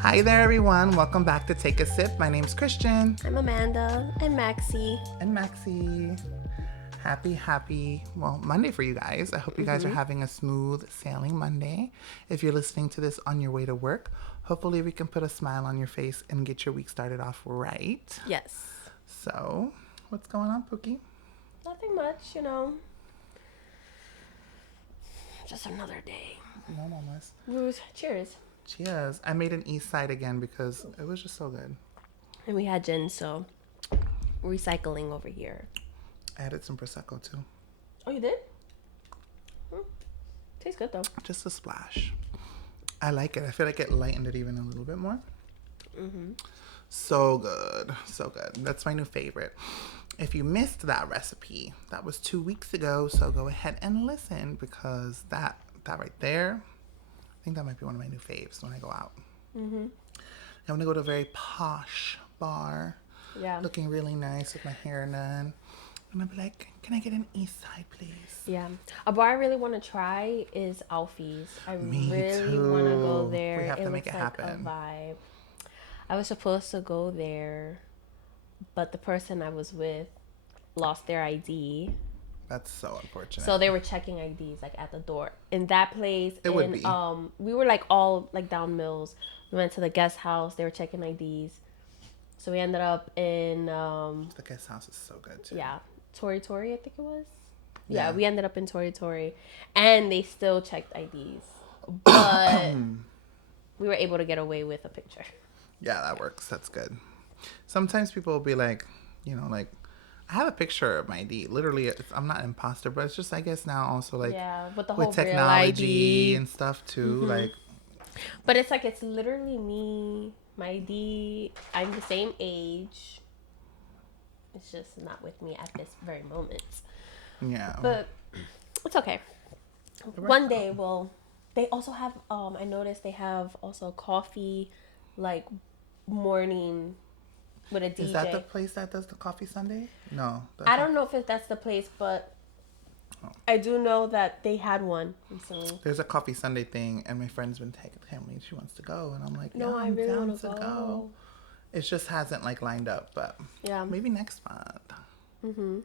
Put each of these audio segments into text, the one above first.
Hi there, everyone. Welcome back to Take a Sip. My name's Christian. I'm Amanda. And Maxie. And Maxie. Happy, Monday for you guys. I hope you guys are having a smooth sailing Monday. If you're listening to this on your way to work, hopefully we can put a smile on your face and get your week started off right. Yes. So, what's going on, Pookie? Nothing much, Just another day. No, mamas. Cheers. Cheers. I made an East Side again because it was just so good. And we had gin, so recycling over here. I added some Prosecco too. Oh, you did? Tastes good though. Just a splash. I like it. I feel like it lightened it even a little bit more. So good. So good. That's my new favorite. If you missed that recipe, that was 2 weeks ago. So go ahead and listen because that right there, I think that might be one of my new faves when I go out. I'm going to go to a very posh bar. Yeah. Looking really nice with my hair done. And I'll be like, can I get an East Side, please? Yeah. A bar I really want to try is Alfie's. I really want to go there. We have to make it like happen. A vibe. I was supposed to go there, but the person I was with lost their ID. That's so unfortunate. So they were checking IDs like at the door. In that place, would be. We were like all like down Mills. We went to the guest house. They were checking IDs. So we ended up in the guest house is so good too. Yeah. Tori, I think it was. Yeah, we ended up in Tori. And they still checked IDs. But we were able to get away with a picture. Yeah, that works. That's good. Sometimes people will be like, like, I have a picture of my ID. Literally, I'm not an imposter, but it's just, I guess now also like with the whole with technology and stuff too. Like, but it's like, it's literally me, my ID. I'm the same age. It's just not with me at this very moment. Yeah. But it's okay. One day, they also have, I noticed they have also coffee, like, morning with a DJ. Is that the place that does the coffee Sunday? No. I don't know if that's the place, but I do know that they had one recently. There's a coffee Sunday thing, and my friend's been telling me she wants to go, and I'm like, no, I really want to go. It just hasn't like lined up, but maybe next month.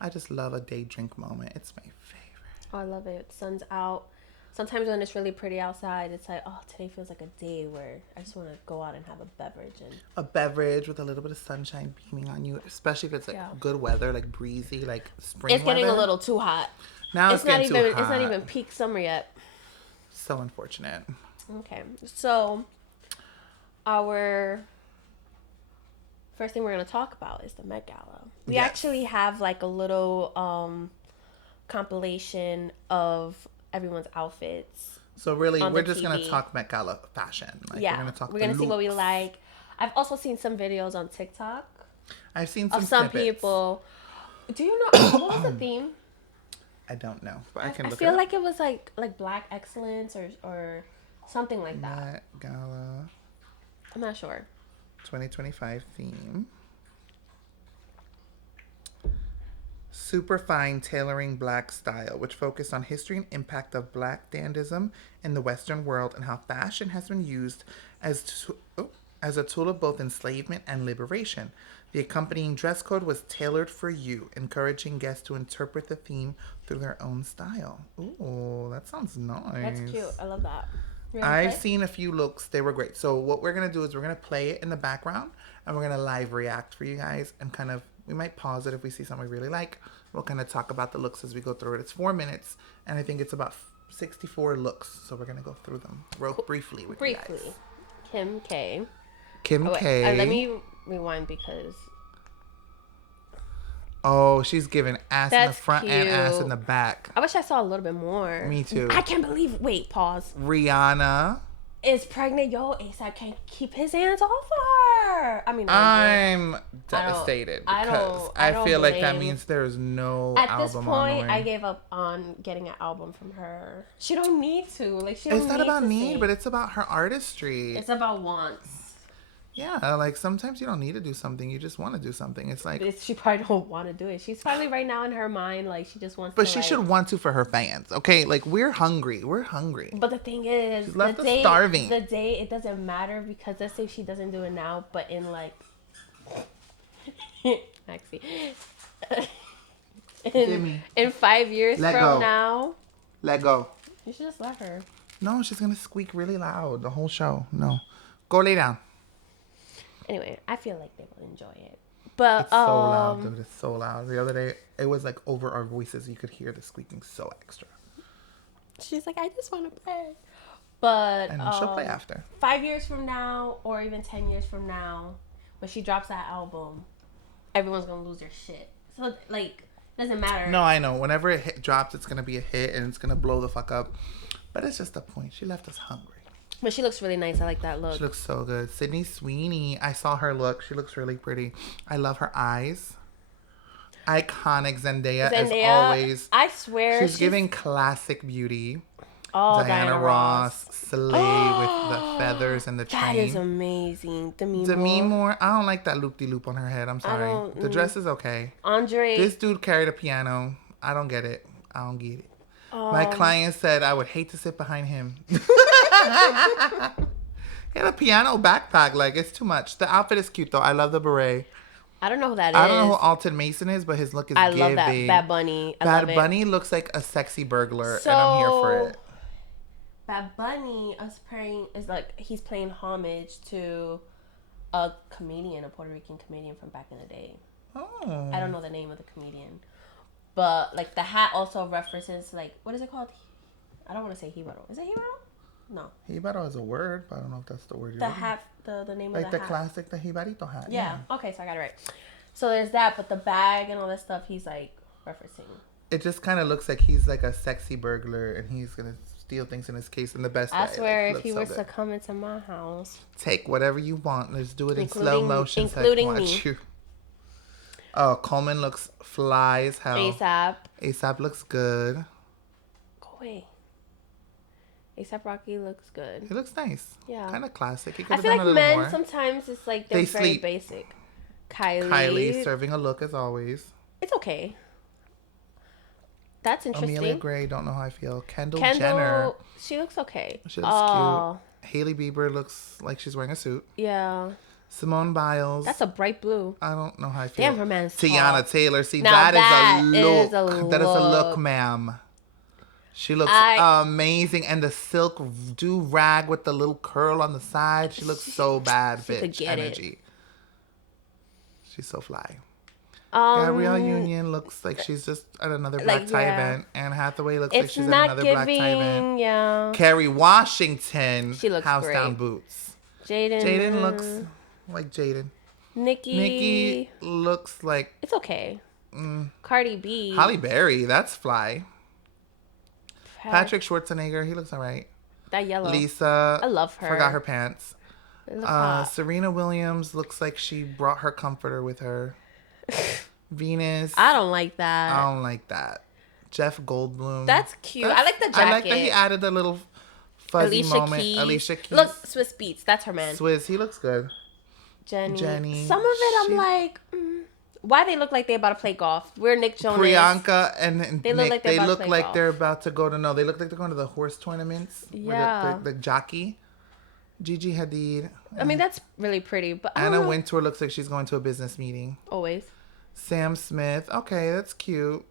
I just love a day drink moment. It's my favorite. Oh, I love it. Sun's out. Sometimes when it's really pretty outside, it's like, oh, today feels like a day where I just want to go out and have a beverage. A beverage with a little bit of sunshine beaming on you, especially if it's like good weather, like breezy, like spring It's getting weather. a little too hot. Now it's getting too hot. It's not even peak summer yet. So unfortunate. Okay. So, our first thing we're going to talk about is the Met Gala. We actually have like a little compilation of everyone's outfits. So really, we're just TV. going to talk Met Gala fashion. Like, we're going to see what we like. I've also seen some videos on TikTok. I've seen some snippets. People. Do you know what was the theme? I don't know, but I can look I feel it like it was like Black Excellence or something like that. Met Gala. I'm not sure. 2025 theme. Superfine tailoring black style, which focused on history and impact of black dandism in the Western world and how fashion has been used as a tool of both enslavement and liberation. The accompanying dress code was tailored for you, encouraging guests to interpret the theme through their own style. Ooh, that sounds nice. That's cute. I love that. I've seen a few looks. They were great. So what we're going to do is we're going to play it in the background and we're going to live react for you guys and kind of, we might pause it if we see something we really like. We'll kind of talk about the looks as we go through it. It's 4 minutes and I think it's about 64 looks. So we're going to go through them real briefly with you guys. Kim K. Kim K. Let me rewind because... Oh, she's giving ass in the front and ass in the back. I wish I saw a little bit more. Me too. I can't believe... Wait, pause. Rihanna is pregnant. Yo, A$AP can't keep his hands off of her. I mean, I'm devastated because I feel like that means there's no album on the way. At this point, I gave up on getting an album from her. She don't need to. Like, she don't need to. It's not about need, but it's about her artistry. It's about wants. Yeah, like sometimes you don't need to do something. You just want to do something. It's like, She probably don't want to do it. She's probably right now in her mind like she just wants but to she like. should want to for her fans. Okay, like we're hungry. We're hungry. But the thing is, She's left us starving. the day it doesn't matter because let's say she doesn't do it now, but in like, Maxie, in 5 years Let from go. now, Let go. you should just let her. No, she's gonna squeak really loud the whole show. No, go lay down. Anyway, I feel like they will enjoy it. But It's so loud, dude. It's so loud. The other day, it was like over our voices. You could hear the squeaking so extra. she's like, I just want to play. But And she'll play after. 5 years from now, or even 10 years from now, when she drops that album, everyone's gonna lose their shit. So like, doesn't matter. No, I know. Whenever it drops, it's gonna be a hit and it's gonna blow the fuck up. But it's just the point. She left us hungry. But she looks really nice. I like that look. She looks so good. Sydney Sweeney. I saw her look. She looks really pretty. I love her eyes. Iconic Zendaya as always. I swear. She's giving classic beauty. Oh, Diana Ross. Slay with the feathers and the train. That is amazing. Demi Moore. I don't like that loop-de-loop on her head. I'm sorry. The dress is okay. Andre. This dude carried a piano. I don't get it. I don't get it. My client said I would hate to sit behind him. He had a piano backpack. Like, it's too much. The outfit is cute, though. I love the beret. I don't know who that is. I don't know who Alton Mason is, but his look is giving. love that. Bad Bunny. Bad Bunny looks like a sexy burglar, and I'm here for it. Bad Bunny is like, he's playing homage to a comedian, a Puerto Rican comedian from back in the day. Oh. I don't know the name of the comedian. But, like, the hat also references, like, what is it called? I don't want to say Hibaro. Is it Hibaro? No. Hibaro is a word, but I don't know if that's the word you're The looking. hat, the name Like of the the hat. classic, the Jibarito hat. Yeah. Okay, so I got it right. So there's that, but the bag and all that stuff, he's, like, referencing. It just kind of looks like he's like a sexy burglar, and he's going to steal things in his case in the best way. I swear, Like, if he so was good. to come into my house. Take whatever you want. Let's do it in slow Including- motion so I including can watch me. you. Oh, Coleman looks fly as hell. ASAP. ASAP looks good. Go away. ASAP Rocky looks good. He looks nice. Yeah. Kind of classic. He could I have feel done like a little men, more. sometimes it's like they're They very sleep. basic. Kylie. Kylie serving a look as always. It's okay. That's interesting. Amelia Gray, don't know how I feel. Kendall Kendall, Jenner. she looks okay. She looks cute. Hailey Bieber looks like she's wearing a suit. Yeah. Simone Biles. That's a bright blue. I don't know how I feel. Damn, her man's Tiana tall. Taylor. See, Now that is a look. is a That is a look, look. ma'am. She looks amazing. And the silk do-rag with the little curl on the side. She looks so bad, She bitch. could get Energy. She's so fly. Gabrielle Union looks like she's just at another black tie event. Anne Hathaway looks like It's she's at not another black tie event. giving, yeah. Kerry Washington. She looks House great. Down Boots. Jaden looks like Jaden. Nikki. Nikki looks like It's okay. Cardi B. Halle Berry. That's fly. Patrick Schwarzenegger. He looks all right. That yellow. Lisa. I love her. Forgot her pants. It looks hot. Serena Williams looks like she brought her comforter with her. Venus. I don't like that. I don't like that. Jeff Goldblum. That's cute. I like the jacket. I like that he added a little fuzzy Alicia moment. Keys. Alicia Keys. Look, Swiss Beats. That's her man. Swizz. He looks good. Jenny. Some of it, I'm like, why they look like they about to play golf? We're Nick Jonas. Priyanka and They Nick. look like they're They about to look play like golf. they're about to go to They look like they're going to the horse tournaments. Yeah. The jockey. Gigi Hadid. I mean, that's really pretty, but I don't Anna know. Wintour looks like she's going to a business meeting. Always. Sam Smith. Okay, that's cute.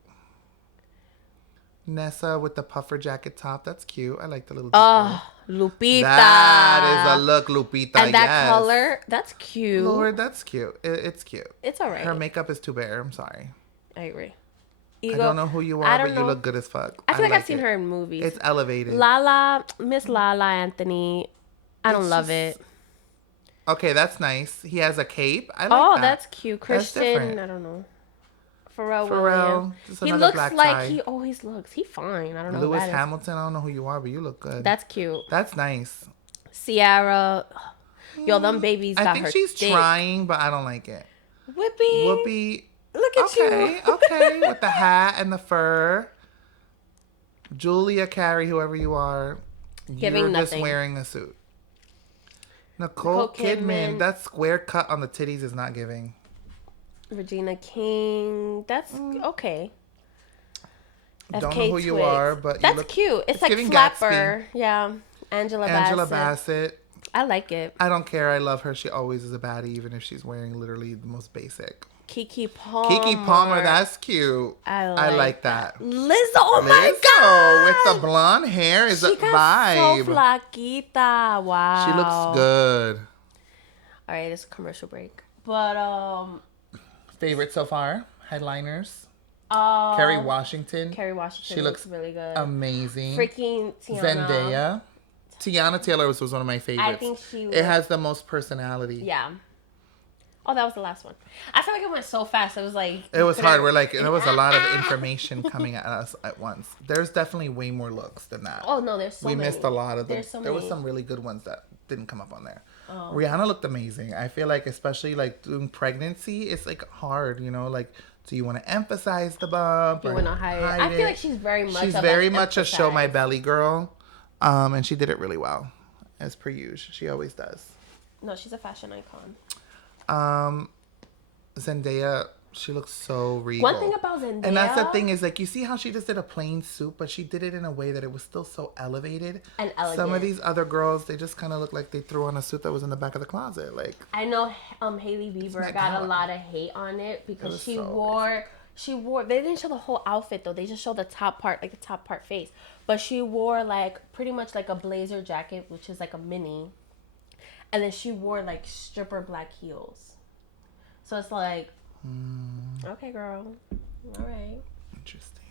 Nessa with the puffer jacket top. That's cute. I like the little detail. Oh, Lupita. That is a look, Lupita. And that yes. color, that's cute. Lord, that's cute. It's cute. It's all right. Her makeup is too bare. I'm sorry. I agree. I don't know who you I are, don't but know. you look good as fuck. I feel like I've like seen it. her in movies. It's elevated. Miss Lala Anthony. I don't love it. Okay, that's nice. He has a cape. I like that. That's cute. That's Christian, different. I don't know. Pharrell Pharrell, Williams. just He another looks black like tie. he always looks. He fine. I don't know who Lewis that is. Hamilton. I don't know who you are, but you look good. That's cute. That's nice. Ciara. Yo, them babies got I think her she's thick. trying, but I don't like it. Whoopi. Whoopi. Look at Okay, you. okay. With the hat and the fur. Julia Carey, whoever you are. Giving you're just nothing. wearing a suit. Nicole Kidman. That square cut on the titties is not giving. Regina King. That's okay. Don't know who Twigs. you are, but that's you look cute. It's like Flapper. Yeah. Angela Bassett. I like it. I don't care. I love her. She always is a baddie, even if she's wearing literally the most basic. Keke Palmer. Keke Palmer, that's cute. I like that. Lizzo, oh my God. With the blonde hair is a vibe. So flaquita. Wow. She looks good. All right, it's a commercial break. But favorite so far? Headliners. Kerry Washington. She looks really good. Amazing. Freaking Tiana. Zendaya. Tiana Taylor was one of my favorites. I think it has the most personality. Yeah. Oh, that was the last one. I feel like it went so fast. It was like... It was hard. We're like, there was a lot of information coming at us at once. There's definitely way more looks than that. Oh, no, there's so many. We missed a lot of them. So there was some really good ones that didn't come up on there. Oh. Rihanna looked amazing. I feel like, especially like doing pregnancy, it's like hard, you know, like... Do you want to emphasize the bump? You want to hide it? I feel like she's very much a show my belly girl. And she did it really well. As per usual. She always does. No, she's a fashion icon. Zendaya, she looks so regal. One thing about Zendaya... And that's the thing is, like, you see how she just did a plain suit, but she did it in a way that it was still so elevated. And elegant. Some of these other girls, they just kind of look like they threw on a suit that was in the back of the closet. Like, I know Hailey Bieber got a lot of hate on it because she wore... They didn't show the whole outfit, though. They just showed the top part, like the top part face. But she wore, like, pretty much like a blazer jacket, which is like a mini. And then she wore, like, stripper black heels. So it's like, okay, girl. All right. Interesting.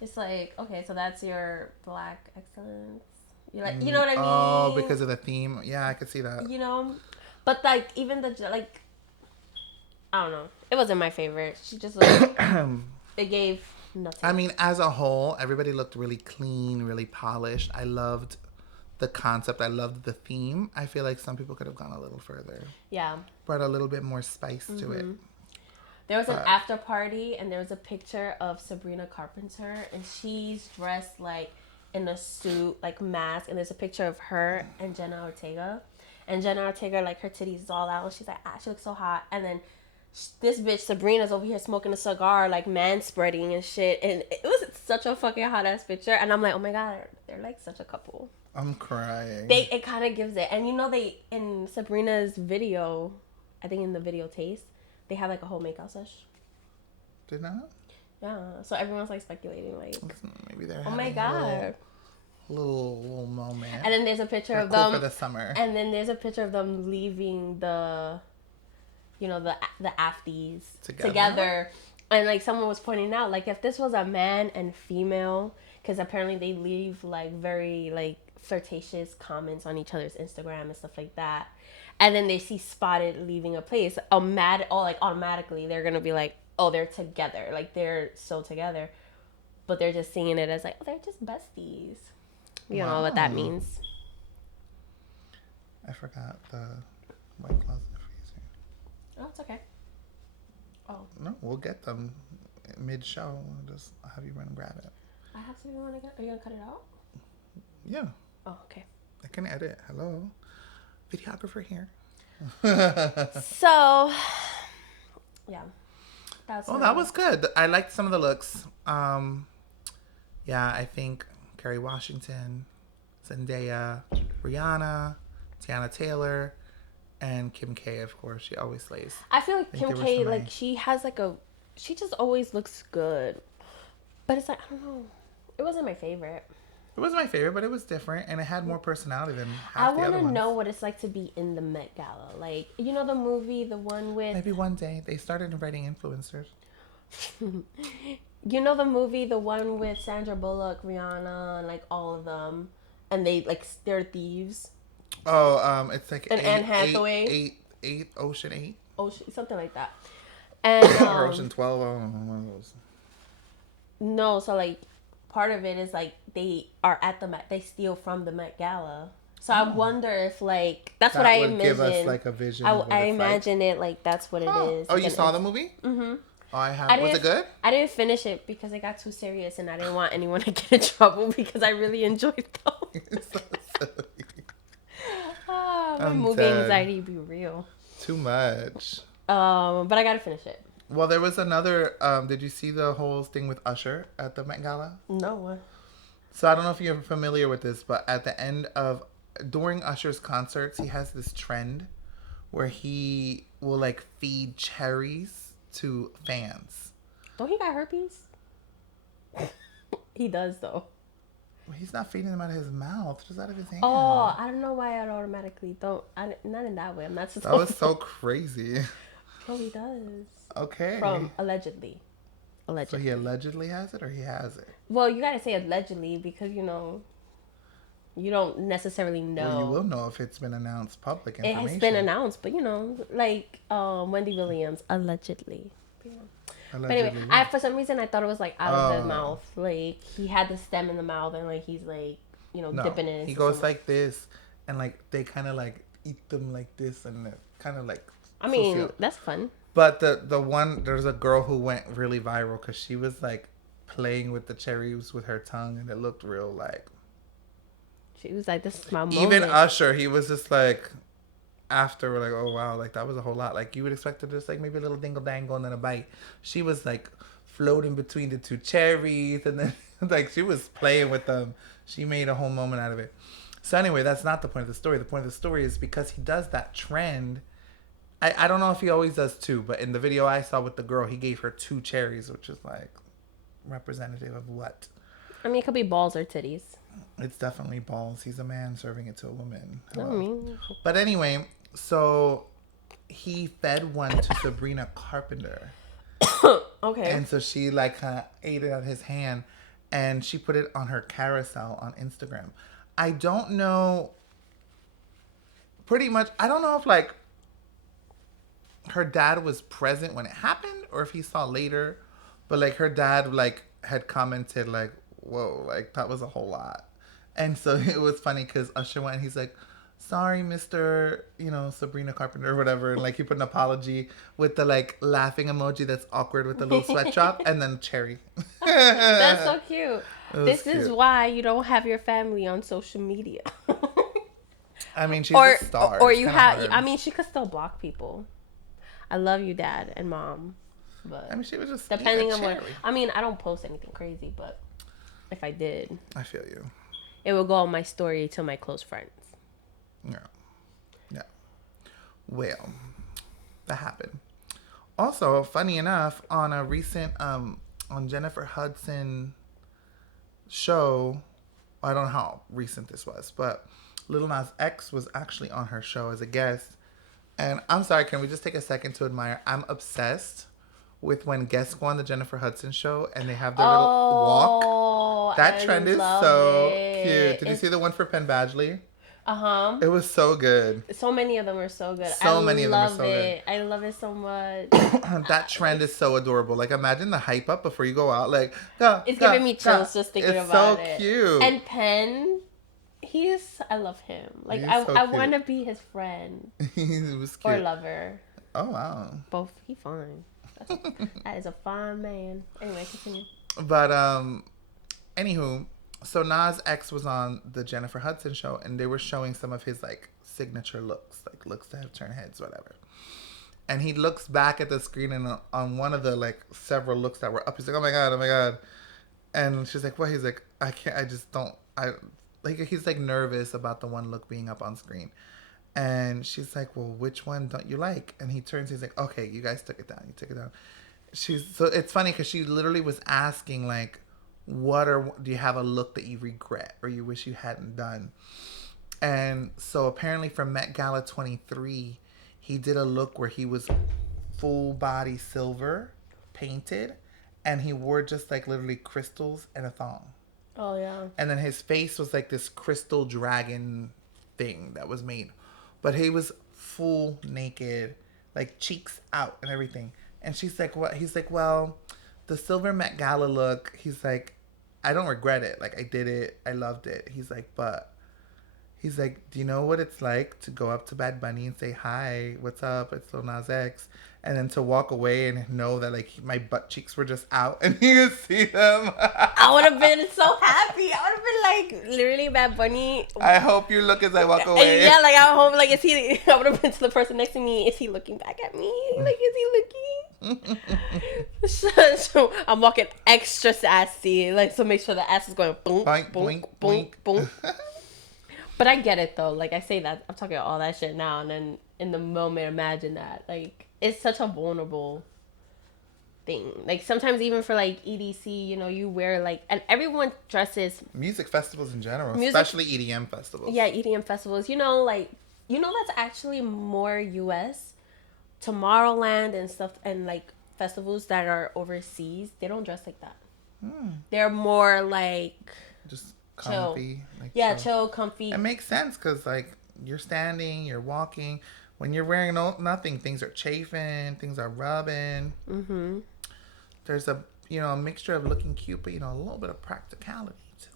It's like, okay, so that's your black excellence. You like, you know what I mean? Oh, because of the theme. Yeah, I could see that. You know? But, like, even the, like, I don't know. It wasn't my favorite. She just looked, it gave nothing. I mean, as a whole, everybody looked really clean, really polished. I loved the concept. I loved the theme. I feel like some people could have gone a little further. Yeah. Brought a little bit more spice to it. There was an after party, and there was a picture of Sabrina Carpenter, and she's dressed, like, in a suit, like, mask, and there's a picture of her and Jenna Ortega. And Jenna Ortega, like, her titties is all out, and she's like, she looks so hot. And then this bitch Sabrina's over here smoking a cigar, like man spreading and shit, and it was such a fucking hot ass picture. And I'm like, oh my God, they're like such a couple. I'm crying. It kind of gives it, and you know, they in Sabrina's video, I think in the video taste, they have like a whole makeout sesh. Did not? Yeah, so everyone's like speculating, like maybe they're oh my God. Little moment. And then there's a picture of cool them for the summer. And then there's a picture of them leaving the, you know, the afties together. And like someone was pointing out, like if this was a man and female, because apparently they leave like very like flirtatious comments on each other's Instagram and stuff like that, and then they see Spotted leaving a place, automatically they're gonna be like, oh, they're together, like they're so together, but they're just seeing it as like, oh, they're just besties. You know what that means. I forgot the White Claws in the freezer. Oh, it's okay. Oh. No, we'll get them mid-show. I'll just have you run and grab it. I have to. Are you gonna cut it out? Yeah. Oh, okay. I can edit. Hello, videographer here. So, yeah. That was good. I liked some of the looks. Yeah, I think Kerry Washington, Zendaya, Rihanna, Tiana Taylor, and Kim K, of course. She always slays. I feel like Kim K, like, she has, like, she just always looks good. But it's like, I don't know. It wasn't my favorite. It wasn't my favorite, but it was different, and it had more personality than half the other ones. I want to know what it's like to be in the Met Gala. Like, you know the movie, the one with... Maybe one day. They started inviting influencers. You know the movie, the one with Sandra Bullock, Rihanna, and, like, all of them, and they, like, they're thieves. Oh, it's like and Anne Hathaway. Ocean 8? Ocean, something like that. And or Ocean 12, I don't know, one of those. No, so, like, part of it is, like, they are at the Met, they steal from the Met Gala. So I wonder if, like, that's what I imagine. Give us, like, a vision. I imagine it, like, that's what it is. Oh, you saw the movie? Mm-hmm. Oh, I have. Was it good? I didn't finish it because it got too serious, and I didn't want anyone to get in trouble because I really enjoyed those. So silly. My I'm movie dead. anxiety be real. Too much. But I gotta finish it. Well, there was another. Did you see the whole thing with Usher at the Met Gala? No. So I don't know if you're familiar with this, but at the end of during Usher's concerts, he has this trend where he will like feed cherries to fans. Don't he got herpes? He does though. He's not feeding them out of his mouth, just out of his hand. Oh, I don't know why I automatically don't. Not in that way. I'm not supposed. That was so crazy. Oh, he does. Okay. From allegedly. So he allegedly has it, or he has it? Well, you gotta say allegedly because you don't necessarily know. Well, you will know if it's been announced public information. It has been announced, but like Wendy Williams allegedly. But anyway, for some reason I thought it was like out of the mouth. Like he had the stem in the mouth and like he's like dipping it. He goes like this, and like they kind of like eat them like this, and kind of like. I mean, that's fun. But the one, there's a girl who went really viral because she was like playing with the cherries with her tongue, and it looked real like. She was like, "This is my moment." Even Usher, he was just like, after we're like, oh wow, like that was a whole lot. Like you would expect to just like maybe a little dingle dangle and then a bite. She was like floating between the two cherries, and then like she was playing with them. She made a whole moment out of it. So anyway, that's not the point of the story. The point of the story is because he does that trend. I don't know if he always does two, but in the video I saw with the girl, he gave her 2 cherries, which is like representative of what? I mean, it could be balls or titties. It's definitely balls. He's a man serving it to a woman. Hello. I mean, but anyway, so he fed one to Sabrina Carpenter. Okay. And so she like kind of ate it out of his hand, and she put it on her carousel on Instagram. I don't know. Pretty much, I don't know if like her dad was present when it happened or if he saw later, but like her dad like had commented like, whoa, like that was a whole lot. And so it was funny because Usher went and he's like, sorry, Mr. Sabrina Carpenter or whatever, and like he put an apology with the like laughing emoji that's awkward with the little sweatshop and then cherry. That's so cute. This cute. Is why you don't have your family on social media. I mean, she's a star. Or you have hard. I mean, she could still block people. I love you, Dad and Mom, but I mean, she was just depending on what. I mean, I don't post anything crazy, but if I did, I feel you. It would go on my story to my close friends. Yeah. Well, that happened. Also, funny enough, on a recent on Jennifer Hudson show, I don't know how recent this was, but Lil Nas X was actually on her show as a guest. And I'm sorry, can we just take a second to admire? I'm obsessed with when guests go on the Jennifer Hudson show and they have their little walk. That trend is so cute. Did you see the one for Penn Badgley? Uh-huh. It was so good. So many of them are so good. So many of them are so good. I love it so much. That trend is so adorable. Like, imagine the hype up before you go out. Like, it's giving me chills just thinking about it. It's so cute. And Penn, I love him. Like, I want to be his friend. He was cute. Or lover. Oh, wow. Both. He fine. That is a fine man. Anyway, continue. But, anywho, so Nas X was on the Jennifer Hudson show, and they were showing some of his, like, signature looks. Like, looks that have turned heads, whatever. And he looks back at the screen, and on one of the, like, several looks that were up, he's like, oh, my God. And she's like, what? He's like, he's, like, nervous about the one look being up on screen. And she's like, well, which one don't you like? And he turns, he's like, okay, you guys took it down. You took it down. So it's funny because she literally was asking, like, do you have a look that you regret or you wish you hadn't done? And so apparently for Met Gala 23, he did a look where he was full body silver painted, and he wore just like literally crystals and a thong. Oh, yeah. And then his face was like this crystal dragon thing that was made. But he was full naked, like cheeks out and everything. And she's like, what? He's like, well, the silver Met Gala look, he's like, I don't regret it. Like, I did it. I loved it. He's like, but He's like, do you know what it's like to go up to Bad Bunny and say, hi, what's up? It's Lil Nas X. And then to walk away and know that, like, my butt cheeks were just out and he could see them. I would have been so happy. I would have been like, literally, Bad Bunny. I hope you look as I walk away. Yeah, like, I hope, like, is he, I would have been to the person next to me, is he looking back at me? Like, is he looking? so I'm walking extra sassy, like, so make sure the ass is going boom, Boink, boom, boink, boom, boink. boom. But I get it though. Like I say that I'm talking all that shit now, and then in the moment, imagine that. Like it's such a vulnerable thing. Like sometimes even for like EDC, you know, you wear like, and everyone dresses. Music festivals in general, especially EDM festivals. Yeah, EDM festivals. You know, like that's actually more U.S. Tomorrowland and stuff, and like festivals that are overseas. They don't dress like that. They're more like just comfy. Chill. Like Yeah, chill, comfy. It makes sense because like you're standing, you're walking. When you're wearing nothing, things are chafing, things are rubbing. Mm-hmm. There's a a mixture of looking cute, but a little bit of practicality too.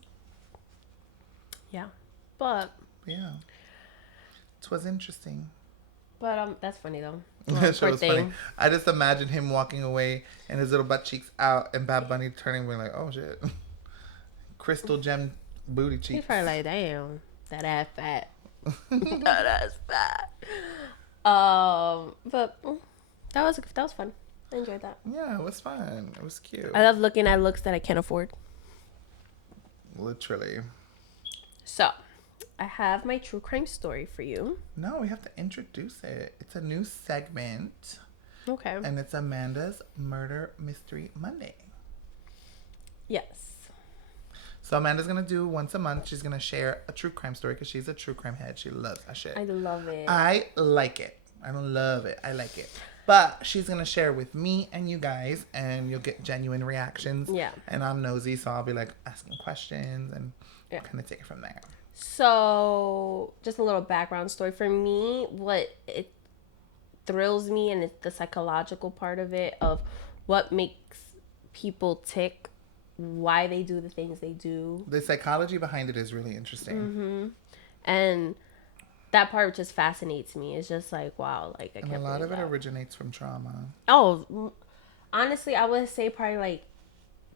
Yeah, but yeah, it was interesting. But that's funny though. That show was funny. I just imagine him walking away and his little butt cheeks out, and Bad Bunny turning, being like, "Oh shit, crystal gem booty cheeks." He's probably like, "Damn, that ass fat." That ass fat. But that was fun. I enjoyed that. Yeah, it was fun. It was cute. I love looking at looks that I can't afford. Literally. So, I have my true crime story for you. No, we have to introduce it. It's a new segment. Okay. And it's Amanda's Murder Mystery Monday. Yes. So Amanda's going to do once a month. She's going to share a true crime story because she's a true crime head. She loves that shit. I love it. I like it. I don't love it. I like it. But she's going to share with me and you guys, and you'll get genuine reactions. Yeah. And I'm nosy, so I'll be like asking questions and kind of take it from there. So, just a little background story. For me, what it thrills me, and it's the psychological part of it, of what makes people tick, why they do the things they do. The psychology behind it is really interesting. Mm-hmm. And that part just fascinates me. It's just like, wow, like I can't believe that. And a lot of it originates from trauma. Oh, honestly, I would say probably like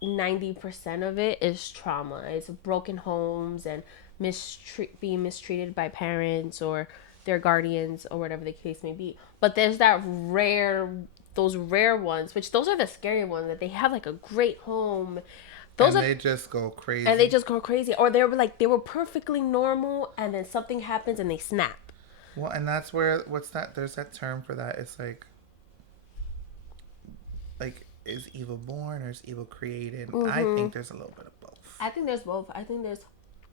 90% of it is trauma. It's broken homes and being mistreated by parents or their guardians or whatever the case may be. But there's those rare ones, which those are the scary ones, that they have like a great home. They just go crazy. And they just go crazy. Or they were perfectly normal, and then something happens and they snap. Well, and that's where, there's that term for that. It's like, is evil born or is evil created? Mm-hmm. I think there's a little bit of both. I think there's both. I think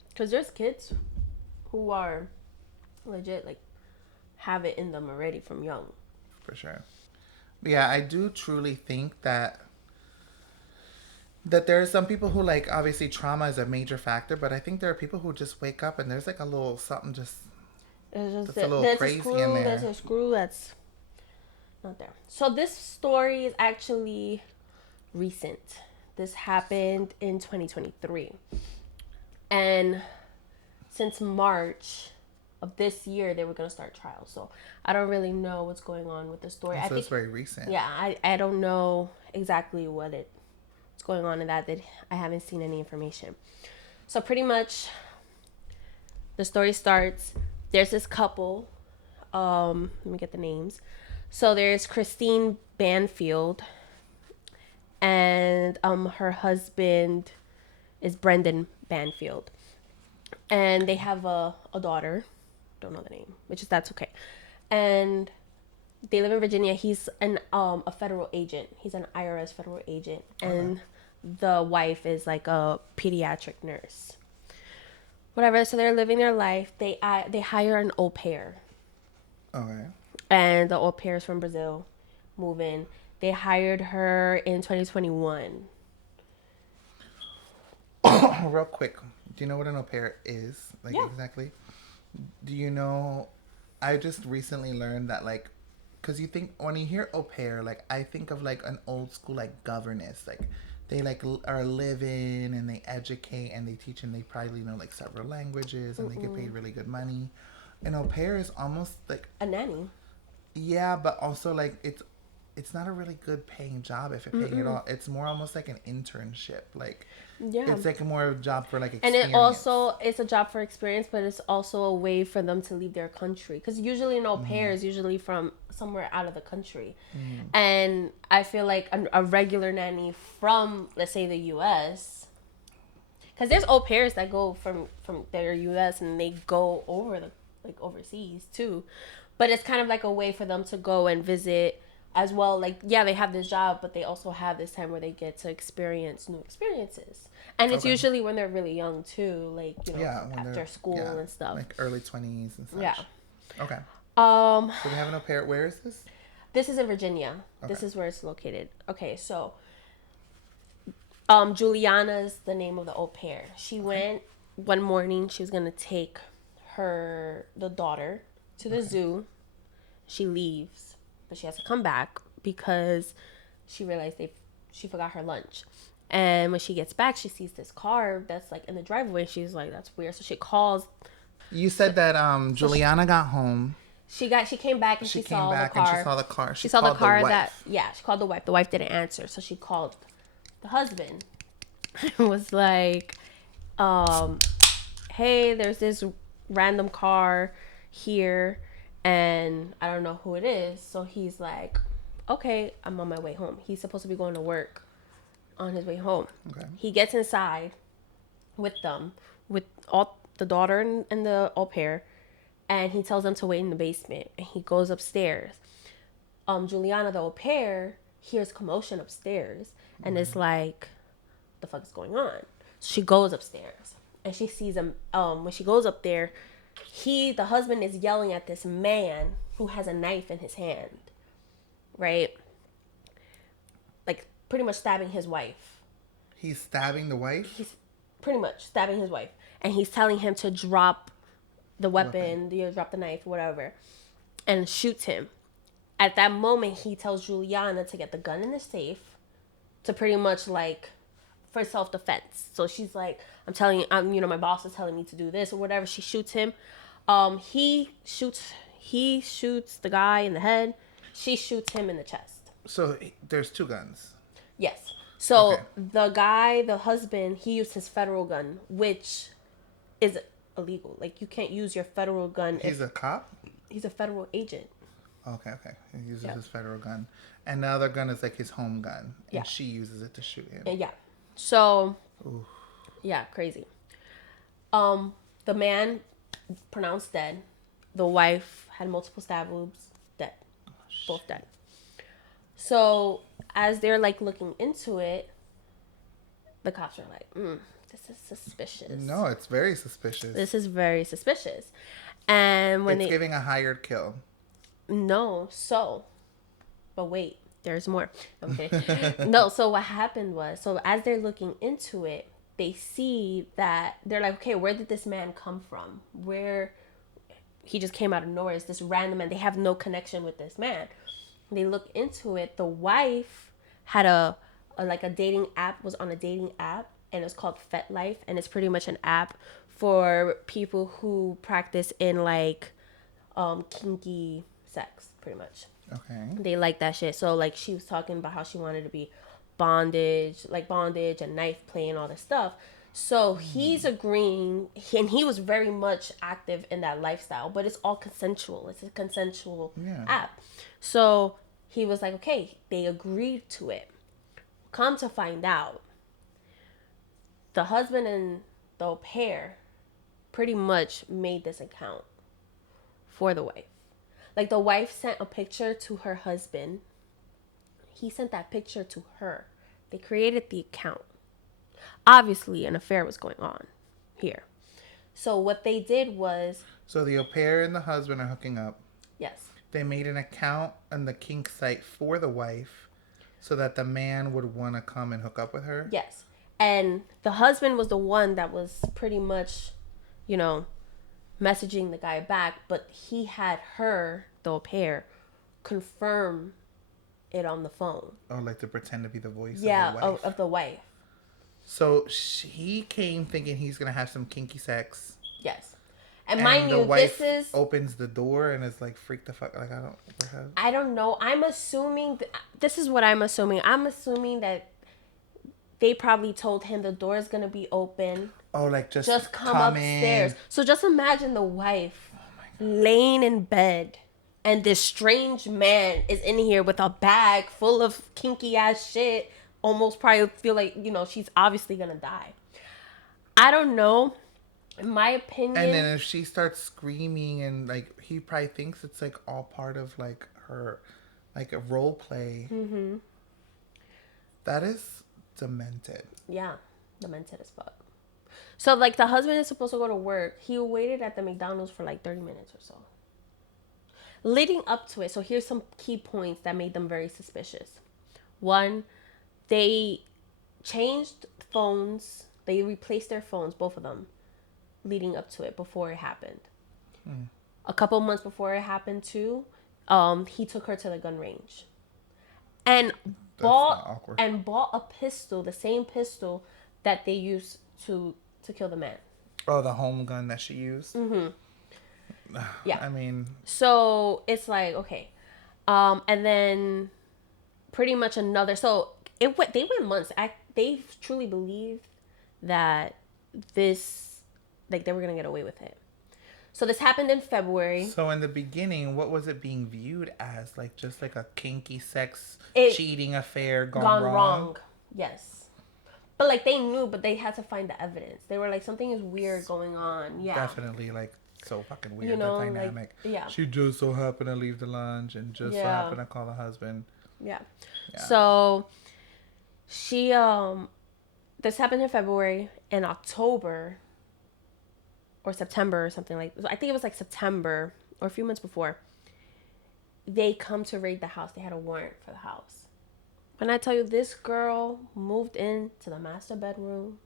because there's kids who are legit, like, have it in them already from young. For sure. But yeah, I do truly think that there are some people who, like, obviously trauma is a major factor, but I think there are people who just wake up and there's like a little something just a little crazy in there. There's a screw that's not there. So this story is actually recent. This happened in 2023. And since March of this year, they were going to start trials. So I don't really know what's going on with the story. So I think it's very recent. Yeah, I don't know exactly what's going on in that I haven't seen any information. So pretty much the story starts, there's this couple, let me get the names. So there's Christine Banfield, and her husband is Brendan Banfield, and they have a daughter, don't know the name, that's okay, and they live in Virginia. He's a federal agent. He's an IRS federal agent, and the wife is like a pediatric nurse. Whatever. So they're living their life. They hire an au pair. Okay. And the au pair is from Brazil, move in. They hired her in 2021. Real quick, do you know what an au pair is? Like, yeah. Exactly. Do you know? I just recently learned that, like, because you think when you hear au pair, like, I think of like an old school like governess, like they like are living and they educate and they teach and they probably know like several languages and they get paid really good money. An au pair is almost like A nanny. yeah, but also like it's not a really good paying job if it paying at all. It's more almost like an internship. Like Yeah. it's like more of a job for like And experience. it also it's a job for experience, but it's also a way for them to leave their country. Because usually an au pair is usually from somewhere out of the country. And I feel like a regular nanny from, let's say, the U.S., because there's au pairs that go from their U.S. and they go over the like overseas too, but it's kind of like a way for them to go and visit as well. Like yeah, they have this job, but they also have this time where they get to experience new experiences, and it's Okay. usually when they're really young too, like Yeah, when after they're school and stuff. like early 20s and such. Yeah. Okay. Um, So they have an au pair. Where is this? this is in Virginia. This Okay. is where it's located. Okay, so Juliana's the name of the au pair. She went one morning. She was gonna take the daughter to the zoo. She leaves, but she has to come back because she realized she forgot her lunch. And when she gets back, she sees this car that's like in the driveway. She's like, "That's weird." So she calls. You said that Juliana got home. She came back and She she came saw back the car. and she saw the car. She saw the called car wife. she called the wife. The wife didn't answer, so she called the husband. Was like, hey, there's this random car here and I don't know who it is. So he's like, okay, I'm on my way home. He's supposed to be going to work on his way home. Okay. He gets inside with them, with all the daughter and the au pair, and he tells them to wait in the basement. And he goes upstairs. Juliana, the au pair, hears commotion upstairs and is like, the fuck is going on? So she goes upstairs and she sees him. When she goes up there, the husband is yelling at this man who has a knife in his hand, right? Like pretty much stabbing his wife. He's stabbing the wife? He's pretty much stabbing his wife. And he's telling him to drop the weapon. Drop the knife, whatever, and shoots him. At that moment, he tells Juliana to get the gun in the safe to pretty much like for self-defense. So she's like, I'm telling you, my boss is telling me to do this or whatever. She shoots him. He shoots the guy in the head. She shoots him in the chest. So there's two guns. Yes. So Okay. the husband, he used his federal gun, which is illegal. Like you can't use your federal gun. He's a cop? He's a federal agent. Okay. He uses his federal gun. And the other gun is like his home gun. And Yeah. she uses it to shoot him. And yeah. So, Oof. yeah, crazy. The man pronounced dead. The wife had multiple stab wounds. Dead. Both dead. So, as they're like looking into it, the cops are like, this is suspicious. No, it's very suspicious. This is very suspicious. And when it's giving a hired kill. But wait, there's more. Okay. No, so what happened was, as they're looking into it, they see that they're like, okay, where did this man come from? Where he just came out of nowhere. Is this random man? They have no connection with this man. They look into it. The wife had a dating app, was on a dating app, and it's called FetLife, and it's pretty much an app for people who practice in like kinky sex, pretty much. Okay. They like that shit. So like she was talking about how she wanted to be bondage and knife play and all this stuff. So he's agreeing, and he was very much active in that lifestyle, but it's all consensual. It's a consensual app. So he was like, okay, they agreed to it. Come to find out, the husband and the au pair pretty much made this account for the wife. Like the wife sent a picture to her husband. He sent that picture to her. They created the account. Obviously, an affair was going on here. So what they did was... So the au pair and the husband are hooking up. Yes. They made an account on the kink site for the wife so that the man would want to come and hook up with her. Yes. And the husband was the one that was pretty much, messaging the guy back. But he had her, the au pair, confirm it on the phone. Oh, like to pretend to be the voice of the Yeah, wife. of the wife. So he came thinking he's gonna have some kinky sex. Yes. And And mind the you, wife this is... opens the door and is like, freak the fuck. Like, I don't know. I'm assuming... This is what I'm assuming. I'm assuming that they probably told him the door is going to be open. Oh, like just come upstairs. So just imagine the wife laying in bed and this strange man is in here with a bag full of kinky ass shit. Almost probably feel like, she's obviously going to die. I don't know. In my opinion. And then if she starts screaming and like, he probably thinks it's like all part of like her, like a role play. Mm-hmm. That is demented. Yeah, demented as fuck. So like the husband is supposed to go to work. He waited at the McDonald's for like 30 minutes or so. Leading up to it, so here's some key points that made them very suspicious. One, they changed phones. They replaced their phones, both of them, leading up to it before it happened. A couple months before it happened too, he took her to the gun range and bought a pistol, the same pistol that they used to kill the man. Oh, the home gun that she used. Mm-hmm. Yeah. I mean, so it's like, okay, and then pretty much another. So they went months. They truly believed that this, like, they were gonna get away with it. So this happened in February. So in the beginning, what was it being viewed as? Like just like a kinky sex cheating affair gone wrong? Yes. But like they knew, but they had to find the evidence. They were like, something is weird going on. Yeah. Definitely like so fucking weird, that dynamic. Like, yeah. She just so happened to leave the lunch and just so happened to call the husband. Yeah. So she this happened in February. In October or September or something like that. I think it was like September or a few months before. They come to raid the house. They had a warrant for the house. When I tell you, this girl moved into the master bedroom.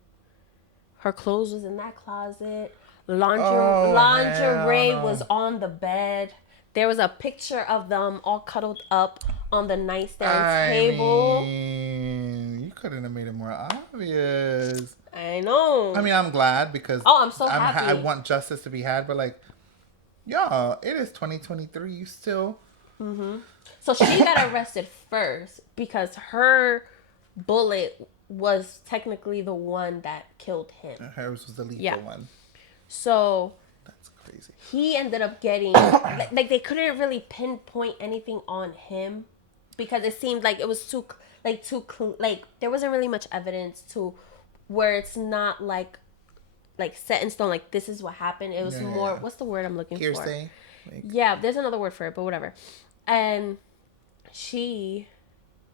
Her clothes was in that closet. Lingerie was on the bed. There was a picture of them all cuddled up on the nightstand table. You couldn't have made it more obvious. I know. I mean, I'm glad because I'm so happy. I want justice to be had, but like, y'all, it is 2023. You still. Mm-hmm. So she got arrested first because her bullet was technically the one that killed him. Hers was the lethal one. So that's crazy. He ended up getting like they couldn't really pinpoint anything on him because it seemed like it was too there wasn't really much evidence to where it's not like set in stone, like this is what happened. It was more what's the word I'm looking hearsay? For? Yeah, there's another word for it, but whatever. And he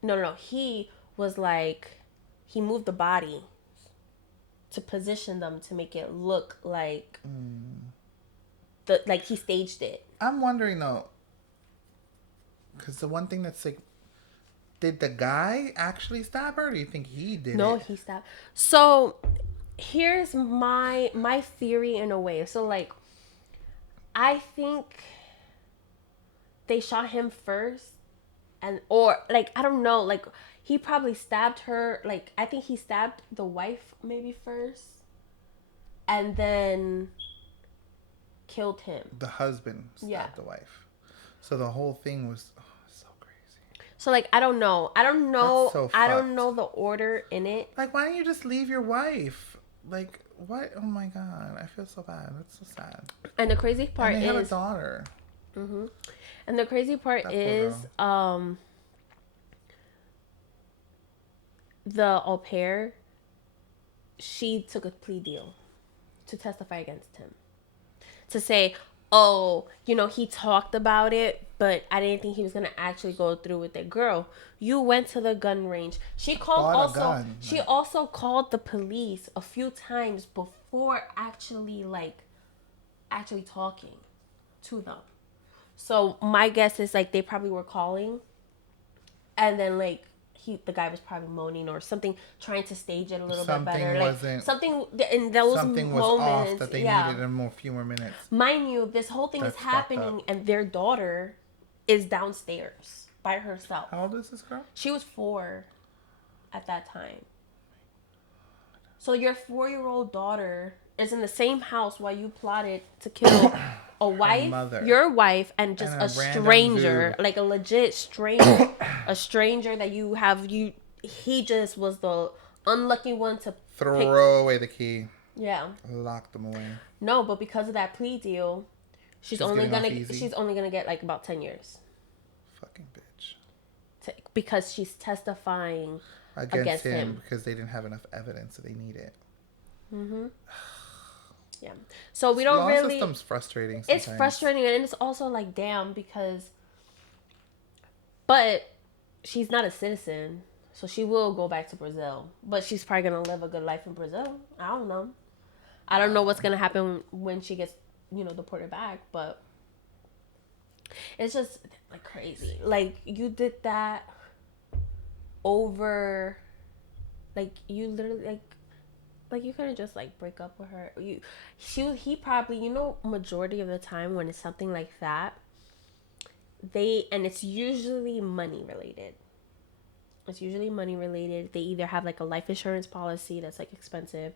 was like, he moved the body to position them to make it look like like he staged it. I'm wondering though, because the one thing that's like, did the guy actually stab her? Or do you think he did? No, he stabbed. So here's my theory in a way. So like, I think they shot him first, or like I don't know, like he probably stabbed her. Like I think he stabbed the wife maybe first, and then killed him. The husband stabbed the wife. So the whole thing was so crazy. So like I don't know. So I don't know the order in it. Like why don't you just leave your wife? Like what? Oh my god, I feel so bad. That's so sad. And the crazy part and they is have a daughter. Mm-hmm. And the crazy part is the au pair, she took a plea deal to testify against him. To say, oh, he talked about it, but I didn't think he was going to actually go through with it. Girl, you went to the gun range. She also called the police a few times before actually talking to them. So my guess is like they probably were calling, and then like the guy was probably moaning or something, trying to stage it a little bit better. Like something in those something was moments off that they needed a few more minutes. Mind you, this whole thing is happening, and their daughter is downstairs. by herself. How old is this girl? She was 4 at that time. So your 4-year-old daughter is in the same house while you plotted to kill a wife, your wife, and just and a stranger, like a legit stranger, a stranger that you have. He just was the unlucky one to throw away the key. Yeah. Lock them away. No, but because of that plea deal, she's only gonna get like about 10 years. Fucking bitch. Because she's testifying against him because they didn't have enough evidence, so they need it. Mm-hmm. Yeah. So we don't law really. System's frustrating. Sometimes. It's frustrating, and it's also like, damn, because. But she's not a citizen, so she will go back to Brazil. But she's probably gonna live a good life in Brazil. I don't know. I don't know what's gonna happen when she gets, deported back. But it's just like crazy. Like you did that over. Like you literally like you couldn't just like break up with her. He probably, majority of the time when it's something like that, and it's usually money related. It's usually money related. They either have like a life insurance policy that's like expensive,